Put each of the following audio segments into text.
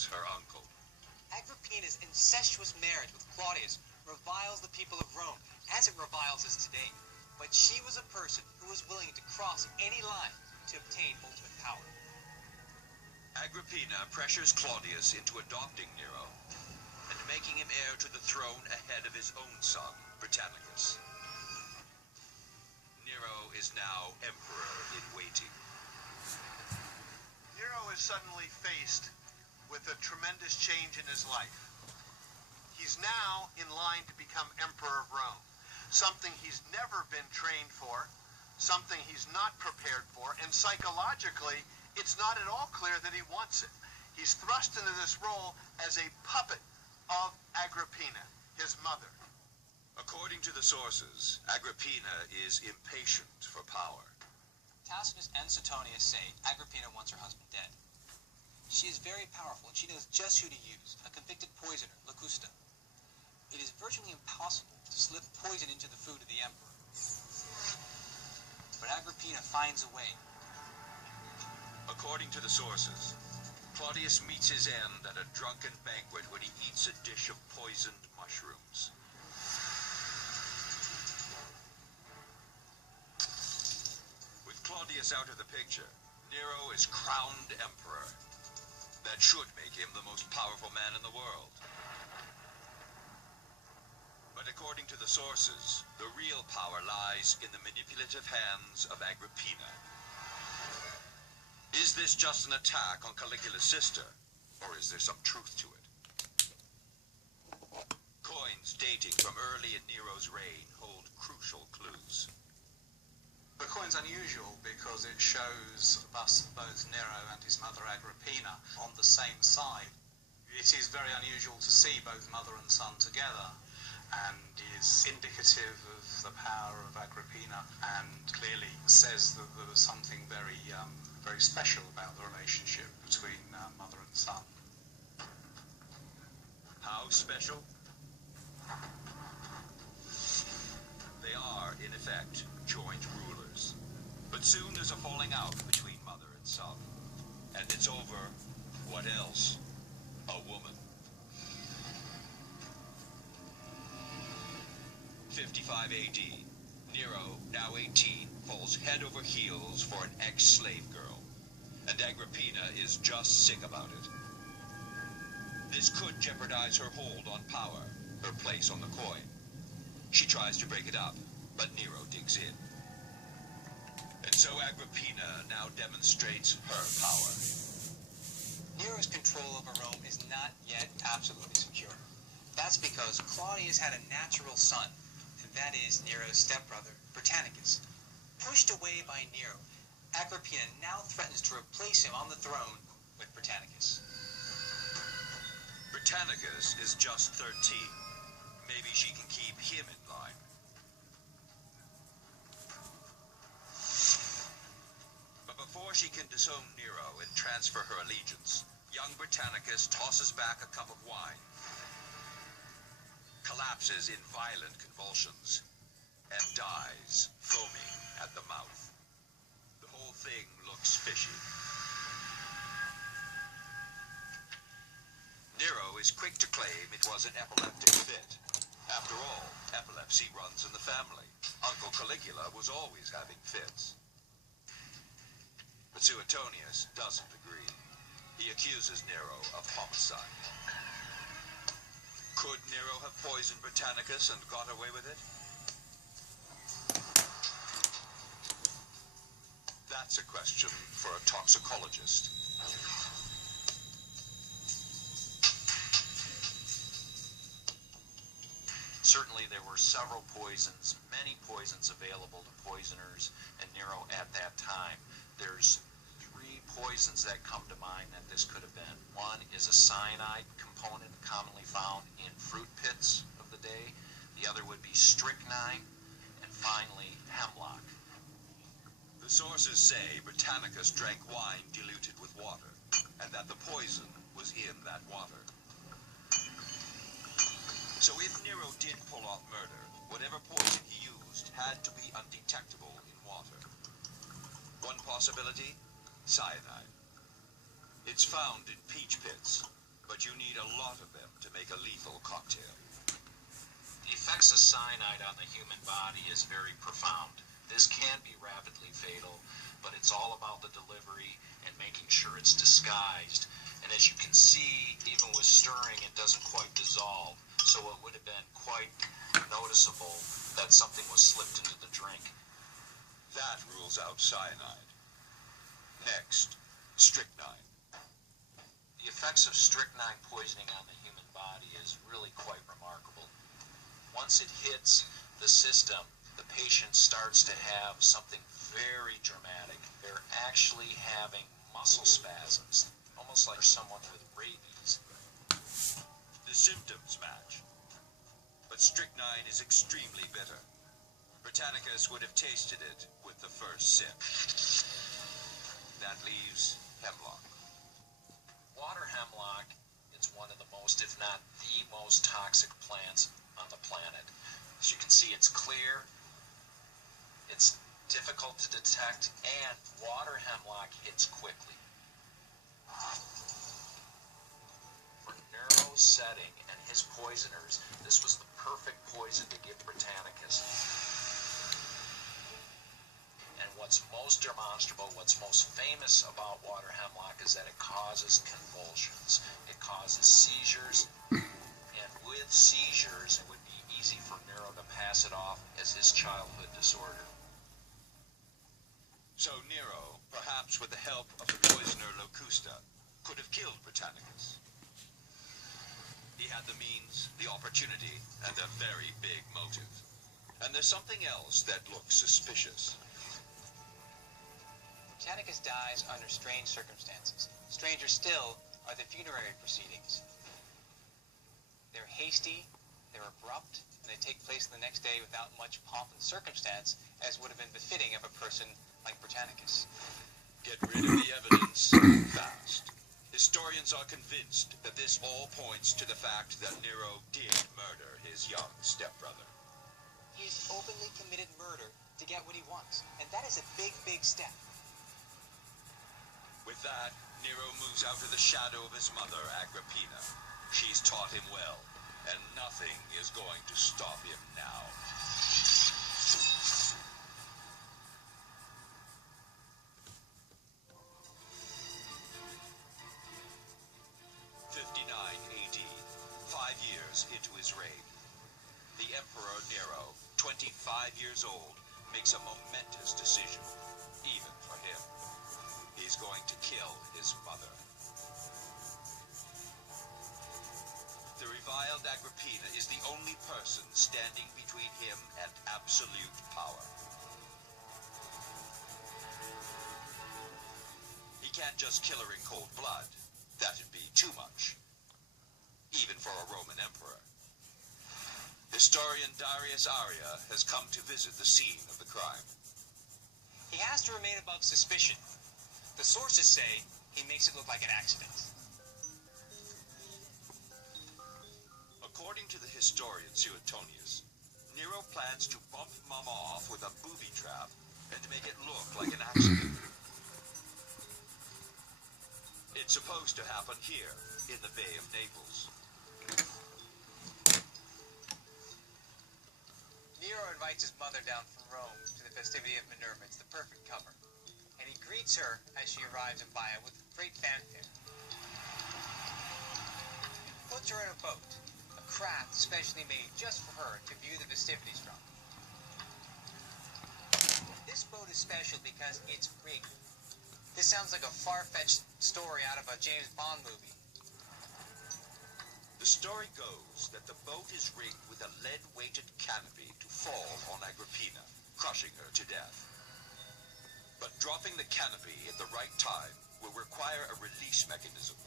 was her uncle. Agrippina's incestuous marriage with Claudius reviles the people of Rome, as it reviles us today. But she was a person who was willing to cross any line to obtain ultimate power. Agrippina pressures Claudius into adopting Nero and making him heir to the throne ahead of his own son, Britannicus. Nero is now emperor in waiting. Nero is suddenly faced with a tremendous change in his life. He's now in line to become emperor of Rome, something he's never been trained for, something he's not prepared for, and psychologically, it's not at all clear that he wants it. He's thrust into this role as a puppet of Agrippina, his mother. According to the sources, Agrippina is impatient for power. Tacitus and Suetonius say Agrippina wants her husband dead. She is very powerful, and she knows just who to use, a convicted poisoner, Locusta. It is virtually impossible to slip poison into the food of the emperor. But Agrippina finds a way. According to the sources, Claudius meets his end at a drunken banquet when he eats a dish of poisoned mushrooms. With Claudius out of the picture, Nero is crowned emperor. That should make him the most powerful man in the world. But according to the sources, the real power lies in the manipulative hands of Agrippina. Is this just an attack on Caligula's sister, or is there some truth to it? Coins dating from early in Nero's reign hold crucial clues. The coin's unusual because it shows thus both Nero and his mother Agrippina on the same side. It is very unusual to see both mother and son together, and is indicative of the power of Agrippina, and clearly says that there was something very special about the relationship between mother and son. How special? They are, in effect, joint rulers. But soon there's a falling out between mother and son. And it's over, what else? A woman. 55 AD. Nero, now 18, falls head over heels for an ex-slave girl. And Agrippina is just sick about it. This could jeopardize her hold on power, her place on the coin. She tries to break it up, but Nero digs in. And so Agrippina now demonstrates her power. Nero's control over Rome is not yet absolutely secure. That's because Claudius had a natural son, and that is Nero's stepbrother, Britannicus. Pushed away by Nero, Agrippina now threatens to replace him on the throne with Britannicus. Britannicus is just 13. Maybe she can keep him in line. But before she can disown Nero and transfer her allegiance, young Britannicus tosses back a cup of wine, collapses in violent convulsions, and dies, foaming at the mouth. The whole thing looks fishy. Nero is quick to claim it was an epileptic fit. After all, epilepsy runs in the family. Uncle Caligula was always having fits. But Suetonius doesn't agree. He accuses Nero of homicide. Could Nero have poisoned Britannicus and got away with it? That's a question for a toxicologist. Certainly there were several poisons, many poisons available to poisoners and Nero at that time. There's three poisons that come to mind that this could have been. One is a cyanide component commonly found in fruit pits of the day. The other would be strychnine, and finally hemlock. The sources say Britannicus drank wine diluted with water, and that the poison was in that water. So if Nero did pull off murder, whatever poison he used had to be undetectable in water. One possibility, cyanide. It's found in peach pits, but you need a lot of them to make a lethal cocktail. The effects of cyanide on the human body is very profound. This can be rapidly fatal, but it's all about the delivery and making sure it's disguised. And as you can see, even with stirring, it doesn't quite dissolve. So it would have been quite noticeable that something was slipped into the drink. That rules out cyanide. Next, strychnine. The effects of strychnine poisoning on the human body is really quite remarkable. Once it hits the system, the patient starts to have something very dramatic. They're actually having muscle spasms, almost like someone with rabies. The symptoms match, but strychnine is extremely bitter. Britannicus would have tasted it with the first sip. That leaves hemlock. Water hemlock is one of the most, if not the most toxic plants on the planet. As you can see, it's clear, it's difficult to detect, and water hemlock hits quickly. For Nero's setting and his poisoners, this was the perfect poison to give Britannicus. And what's most demonstrable, what's most famous about water hemlock is that it causes convulsions. It causes seizures, and with seizures, it would be easy for Nero to pass it off as his childhood disorder. So Nero, perhaps with the help of the poisoner Locusta, could have killed Britannicus. He had the means, the opportunity, and a very big motive. And there's something else that looks suspicious. Britannicus dies under strange circumstances. Stranger still are the funerary proceedings. They're hasty, they're abrupt, and they take place the next day without much pomp and circumstance, as would have been befitting of a person like Britannicus. Get rid of the evidence fast. Historians are convinced that this all points to the fact that Nero did murder his young stepbrother. He's openly committed murder to get what he wants, and that is a big, big step. With that, Nero moves out of the shadow of his mother, Agrippina. She's taught him well, and nothing is going to stop him now. AD, 5 years into his reign. The Emperor Nero, 25 years old, makes a momentous decision, even for him. He's going to kill his mother. The reviled Agrippina is the only person standing between him and absolute power. He can't just kill her in cold blood. That'd be too much, even for a Roman emperor. Historian Darius Aria has come to visit the scene of the crime. He has to remain above suspicion. The sources say he makes it look like an accident. According to the historian Suetonius, Nero plans to bump Mama off with a booby trap and make it look like an accident. It's supposed to happen here, in the Bay of Naples. Nero invites his mother down from Rome to the festivity of Minerva. It's the perfect cover. And he greets her as she arrives in Baia with great fanfare. He puts her in a boat, a craft specially made just for her to view the festivities from. This boat is special because it's rigged. This sounds like a far-fetched story out of a James Bond movie. The story goes that the boat is rigged with a lead-weighted canopy to fall on Agrippina, crushing her to death. But dropping the canopy at the right time will require a release mechanism.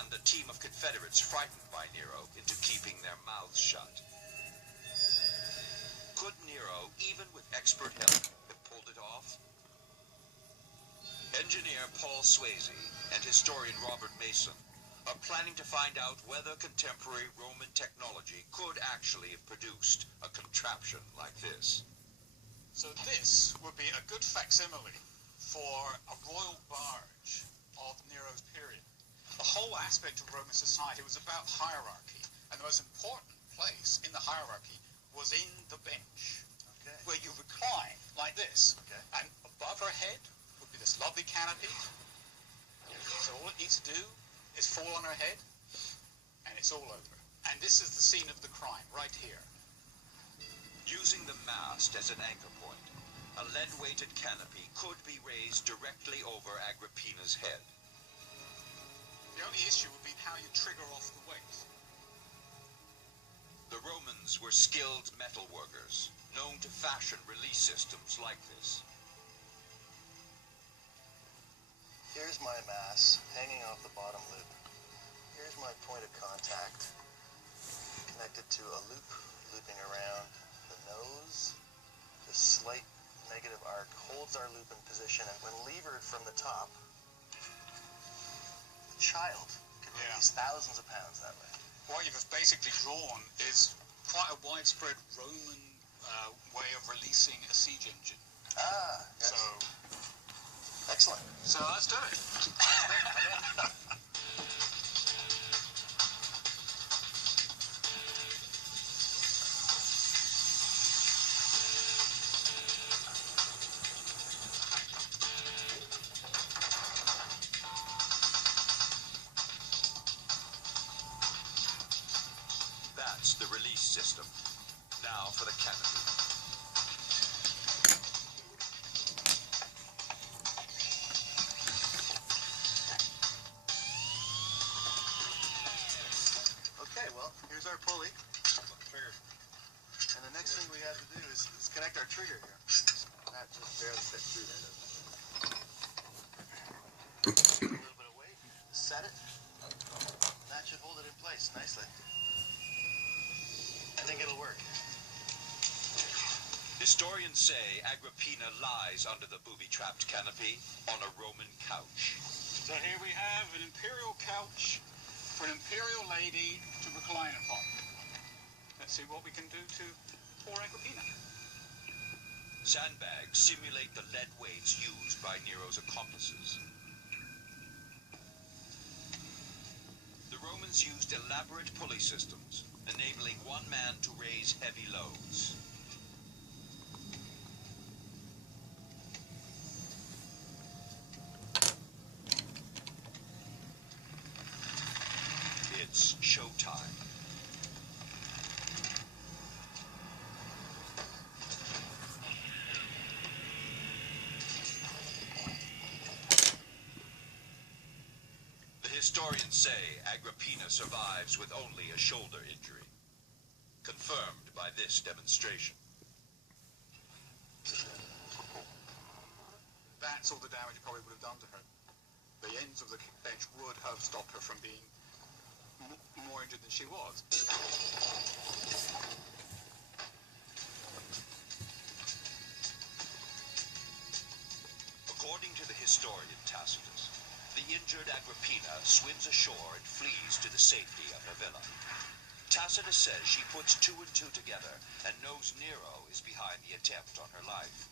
And a team of Confederates frightened by Nero into keeping their mouths shut. Could Nero, even with expert help, have pulled it off? Engineer Paul Swayze and historian Robert Mason are planning to find out whether contemporary Roman technology could actually have produced a contraption like this. So this would be a good facsimile for a royal barge of Nero's period. The whole aspect of Roman society was about hierarchy, and the most important place in the hierarchy was in the bench, where you recline like this, and above her head would be this lovely canopy. So all it needs to do is fall on her head, and it's all over. And this is the scene of the crime, right here. Using the mast as an anchor point, a lead-weighted canopy could be raised directly over Agrippina's head. The only issue would be how you trigger off the weight. The Romans were skilled metal workers, known to fashion release systems like this. Here's my mass hanging off the bottom loop. Here's my point of contact, connected to a loop looping around the nose. The slight negative arc holds our loop in position, and when levered from the top, the child can release thousands of pounds that way. What you've basically drawn is quite a widespread Roman way of releasing a siege engine. Ah, yes. So, Excellent. so let's do it. That's the release system. Now for the canopy. Okay, well, here's our pulley. And the next thing we have to do is connect our trigger here. That just barely fits through there, doesn't it? A little bit of weight. Set it. That should hold it in place nicely. I think it'll work. Historians say Agrippina lies under the booby-trapped canopy on a Roman couch. So here we have an imperial couch for an imperial lady to recline upon. Let's see what we can do to poor Agrippina. Sandbags simulate the lead weights used by Nero's accomplices. The Romans used elaborate pulley systems, enabling one man to raise heavy loads. It's showtime. The historians say Agrippina survives with only a shoulder injury, confirmed by this demonstration. That's all the damage it probably would have done to her. The ends of the bench would have stopped her from being more injured than she was. According to the historian Tacitus, the injured Agrippina swims ashore and flees to the safety of her villa. Tacitus says she puts two and two together and knows Nero is behind the attempt on her life.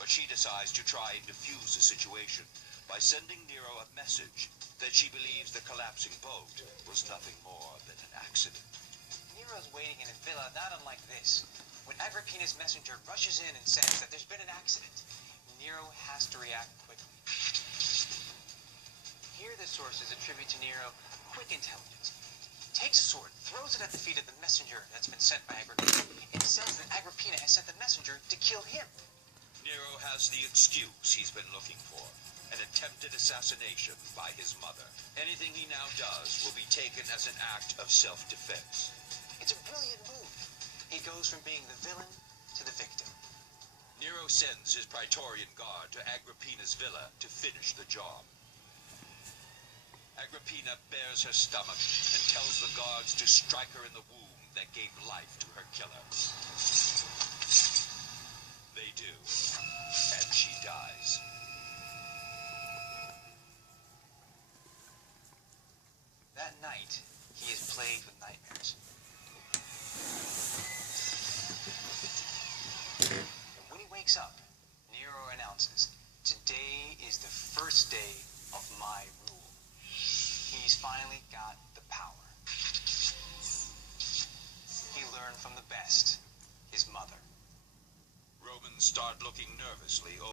But she decides to try and defuse the situation by sending Nero a message that she believes the collapsing boat was nothing more than an accident. Nero's waiting in a villa not unlike this. When Agrippina's messenger rushes in and says that there's been an accident, Nero has to react quickly. Here the sources attribute to Nero quick intelligence. Takes a sword, throws it at the feet of the messenger that's been sent by Agrippina, and says that Agrippina has sent the messenger to kill him. Nero has the excuse he's been looking for, an attempted assassination by his mother. Anything he now does will be taken as an act of self-defense. It's a brilliant move. He goes from being the villain to the victim. Nero sends his Praetorian Guard to Agrippina's villa to finish the job. Agrippina bares her stomach and tells the guards to strike her in the womb that gave life to her killer. They do, and she dies. That night, he is plagued with nightmares. And when he wakes up, Nero announces, "Today is the first day of my rule." He He's finally got the power. He learned from the best, his mother. Romans start looking nervously